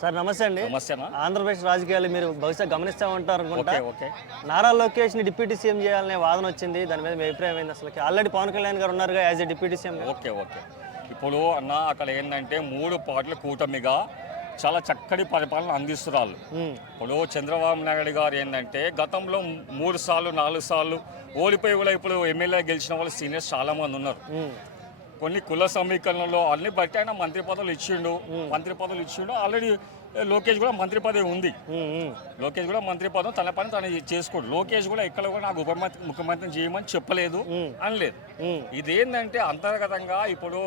Sir నమస్తే అండి. నమస్తే అన్న. ఆంధ్రప్రదేశ్ రాజకీయాలు మీరు బహుశా గమనిస్తూ ఉంటారు అనుకుంటా. ఓకే. నారా లోకేష్ ని డిప్యూటీ సీఎం చేయాలనే వాదన వచ్చింది. దాని మీద మీ అభిప్రాయం ఏంది? అసలు ఆల్రెడీ పవన్ కళ్యాణ్ గారు ఉన్నారుగా as a deputy CM. Okay. ఇప్పుడు అన్న అక్కడ ఏంటంటే 3 పార్టీల కూటమిగా చాలా చక్కటి పరిపాలన అందిస్తున్నారు. ఇప్పుడు చంద్రబాబు నాయుడు గారు ఏంటంటే గతంలో 3 సార్లు 4 సార్లు ఓడిపోయి కూడా ఇప్పుడు ఎమ్మెల్యే గెలిచిన వాళ్ళు సీనియర్స్ చాలా మంది ఉన్నారు. కొన్ని కుల సమీకరణలో అన్ని బట్టి ఆయన మంత్రి పదవులు ఇచ్చిండు. ఆల్రెడీ లోకేష్ కూడా మంత్రి పదవి ఉంది. లోకేష్ కూడా మంత్రి పదవి తన పని తను చేసుకోడు. లోకేష్ కూడా ఇక్కడ కూడా నాకు ముఖ్యమంత్రిని చేయమని చెప్పలేదు అనలేదు. ఇదేంటంటే అంతర్గతంగా ఇప్పుడు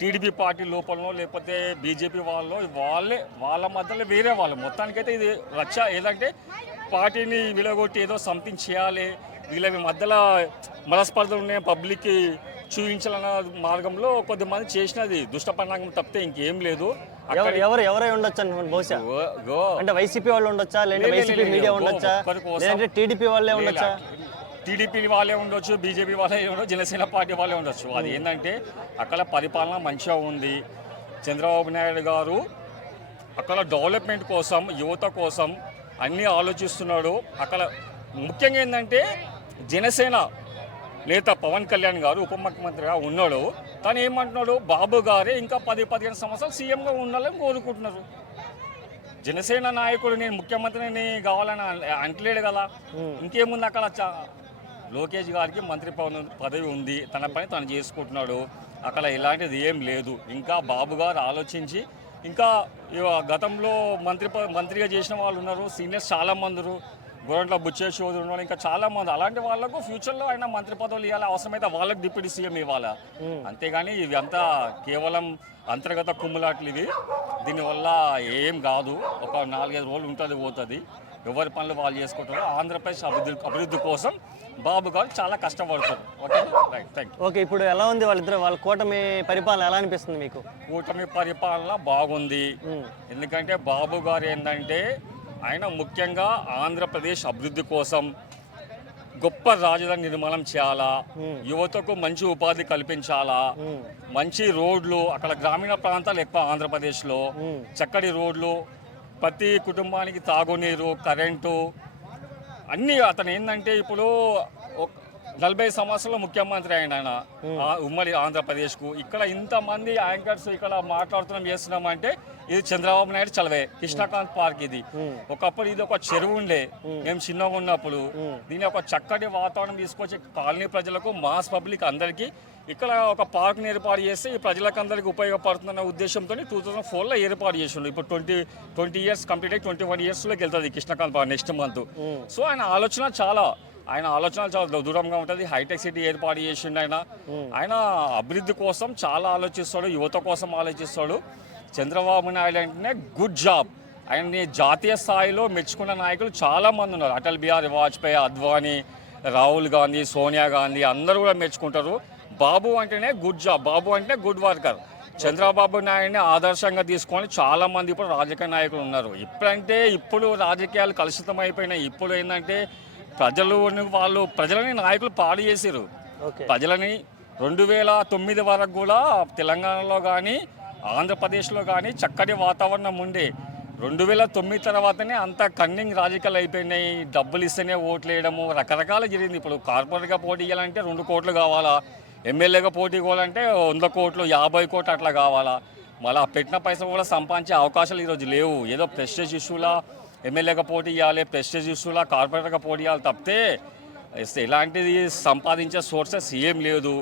టీడీపీ పార్టీ లోపలనో లేకపోతే బీజేపీ వాళ్ళ మధ్యలో వేరే వాళ్ళు మొత్తానికైతే ఇది రక్ష ఏదంటే పార్టీని విలగొట్టి ఏదో సంథింగ్ చేయాలి, వీళ్ళ మధ్యలో మనస్పర్ధలు ఉన్నాయి పబ్లిక్కి చూపించాలన్న మార్గంలో కొద్దిమంది చేసినది దుష్ట పరిణామం తప్పితే ఇంకేం లేదు. ఎవరై ఉండొచ్చు బహుశా అంటే వైసీపీ వాళ్ళు ఉండొచ్చా, లేదా వైసీపీ మీడియా ఉండొచ్చా, లేదంటే టీడీపీ వాళ్ళే ఉండొచ్చా? టీడీపీ వాళ్ళే ఉండొచ్చు, బీజేపీ వాళ్ళే ఉండొచ్చు, జనసేన పార్టీ వాళ్ళే ఉండొచ్చు. అది ఏంటంటే అక్కడ పరిపాలన మంచిగా ఉంది. చంద్రబాబు నాయుడు గారు అక్కడ డెవలప్మెంట్ కోసం యువత కోసం అన్నీ ఆలోచిస్తున్నాడు. అక్కడ ముఖ్యంగా ఏంటంటే జనసేన నేత పవన్ కళ్యాణ్ గారు ఉప ముఖ్యమంత్రిగా ఉన్నాడు. తను ఏమంటున్నాడు, బాబు గారే ఇంకా 10-15 సంవత్సరాలు సీఎంగా ఉండాలని కోరుకుంటున్నారు. జనసేన నాయకుడు నేను ముఖ్యమంత్రిని కావాలని అంటలేడు కదా. ఇంకేముంది అక్కడ లోకేష్ గారికి మంత్రి పదవి ఉంది, తన పని తను చేసుకుంటున్నాడు. అక్కడ ఇలాంటిది ఏం లేదు. ఇంకా బాబు గారు ఆలోచించి ఇంకా గతంలో మంత్రిగా చేసిన వాళ్ళు ఉన్నారు, సీనియర్స్ చాలామంది ఉన్నారు. గోరంట్ల బుచ్చే చౌదరి ఉన్నారు, ఇంకా చాలామంది. అలాంటి వాళ్ళకు ఫ్యూచర్లో ఆయన మంత్రి పదవులు ఇవ్వాలి, అవసరమైతే వాళ్ళకి డిప్యూటీ సీఎం ఇవ్వాలి. అంతేగాని ఇవి అంతా కేవలం అంతర్గత కుమ్ములాట్లు ఇవి. దీనివల్ల ఏం కాదు. ఒక 4-5 రోజులు ఉంటుంది, పోతుంది. ఎవరి పనులు వాళ్ళు చేసుకుంటారు. ఆంధ్రప్రదేశ్ అభివృద్ధి కోసం బాబు గారు చాలా కష్టపడతారు. Okay, right, thank you. Okay, ఇప్పుడు ఎలా ఉంది వాళ్ళ కూటమి పరిపాలన ఎలా అనిపిస్తుంది మీకు? కూటమి పరిపాలన బాగుంది. ఎందుకంటే బాబు గారు ఏంటంటే ఆయన ముఖ్యంగా ఆంధ్రప్రదేశ్ అభివృద్ధి కోసం గొప్ప రాజధాని నిర్మాణం చేయాలా, యువతకు మంచి ఉపాధి కల్పించాలా, మంచి రోడ్లు, అక్కడ గ్రామీణ ప్రాంతాలు ఎక్కువ ఆంధ్రప్రదేశ్లో, చక్కటి రోడ్లు, ప్రతి కుటుంబానికి తాగునీరు, కరెంటు అన్నీ. అతను ఏంటంటే ఇప్పుడు 40 సంవత్సరాల ముఖ్యమంత్రి ఆయన ఉమ్మడి ఆంధ్రప్రదేశ్కు. ఇక్కడ ఇంతమంది యాంకర్స్ ఇక్కడ చేస్తున్నామంటే ఇది చంద్రబాబు నాయుడు చలవే. కృష్ణకాంత్ పార్క్ ఇది. ఒకప్పుడు ఇది ఒక చెరువు ఉండే మేము చిన్నగా ఉన్నప్పుడు. దీని ఒక చక్కటి వాతావరణం తీసుకొచ్చి కాలనీ ప్రజలకు, మాస్ పబ్లిక్ అందరికీ ఇక్కడ ఒక పార్క్ని ఏర్పాటు చేస్తే ఈ ప్రజలకు అందరికీ ఉపయోగపడుతుందన్న ఉద్దేశంతో 2004లో ఏర్పాటు చేసిండు. ఇప్పుడు 20 ఇయర్స్ కంప్లీట్ అయ్యి 21 ఇయర్స్లోకి వెళ్తుంది Krishnakanth park next month. So ఆయన ఆలోచన చాలా దూరంగా ఉంటుంది. హైటెక్ సిటీ ఏర్పాటు చేసిండు ఆయన అభివృద్ధి కోసం చాలా ఆలోచిస్తాడు, యువత కోసం ఆలోచిస్తాడు. చంద్రబాబు నాయుడు అంటేనే గుడ్ జాబ్. ఆయన్ని జాతీయ స్థాయిలో మెచ్చుకున్న నాయకులు చాలామంది ఉన్నారు. అటల్ బిహారీ వాజ్పేయి, అద్వానీ, రాహుల్ గాంధీ, సోనియా గాంధీ అందరూ కూడా మెచ్చుకుంటారు. బాబు అంటేనే గుడ్ జాబ్, బాబు అంటే గుడ్ వర్కర్. చంద్రబాబు నాయుడిని ఆదర్శంగా తీసుకొని చాలామంది ఇప్పుడు రాజకీయ నాయకులు ఉన్నారు. ఇప్పుడు రాజకీయాలు కలుషితం అయిపోయినాయి. ఇప్పుడు ఏంటంటే ప్రజలని నాయకులు పాడు చేశారు. ప్రజలని 2009 వరకు కూడా తెలంగాణలో కానీ ఆంధ్రప్రదేశ్లో కానీ చక్కటి వాతావరణం ఉండే. 2009 తర్వాతనే అంత కన్నింగ్ రాజకీయాలు అయిపోయినాయి. డబ్బులు ఇస్తేనే ఓట్లు వేయడము రకరకాల జరిగింది. ఇప్పుడు కార్పొరేట్గా పోటీ చేయాలంటే 2 కోట్లు కావాలా, ఎమ్మెల్యేగా పోటీ కావాలంటే 100 కోట్లు, 50 కోట్లు అట్లా కావాలా. మళ్ళీ పెట్టిన పైసలు కూడా సంపాదించే అవకాశాలు ఈరోజు లేవు. ఏదో ప్రెస్టేజ్ ఇష్యూలా ఎమ్మెల్యేగా పోటీ చేయాలి, ప్రెస్టేజ్ ఇష్యూలా కార్పొరేటర్గా పోటీ చేయాలి తప్పితే ఇలాంటిది సంపాదించే సోర్సెస్ ఏం లేదు.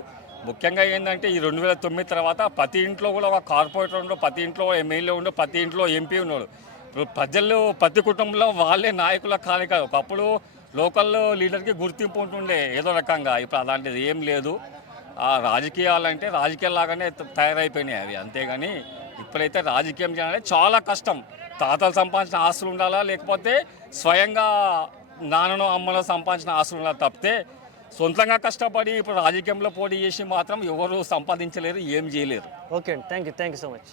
ముఖ్యంగా ఏంటంటే ఈ 2009 తర్వాత ప్రతి ఇంట్లో కూడా ఒక కార్పొరేటర్ ఉండడు, ప్రతి ఇంట్లో ఎమ్మెల్యే ఉండడు, ప్రతి ఇంట్లో ఎంపీ ఉన్నాడు. ఇప్పుడు ప్రజలు ప్రతి కుటుంబంలో వాళ్ళే నాయకుల కాదు. ఒకప్పుడు లోకల్ లీడర్కి గుర్తింపు ఉంటుండే ఏదో రకంగా. ఇప్పుడు అలాంటిది ఏం లేదు. ఆ రాజకీయాల్లాగానే తయారైపోయినాయి అవి. అంతేగాని ఇప్పుడైతే రాజకీయం చేయాలంటే చాలా కష్టం. తాతలు సంపాదించిన ఆస్తులు ఉండాలా, లేకపోతే స్వయంగా నాన్ననో అమ్మలో సంపాదించిన ఆస్తులు ఉండాలి తప్పితే సొంతంగా కష్టపడి ఇప్పుడు రాజకీయంలో పోటీ చేసి మాత్రం ఎవరు సంపాదించలేరు, ఏం చేయలేరు. ఓకే అండి, థ్యాంక్ యూ సో మచ్.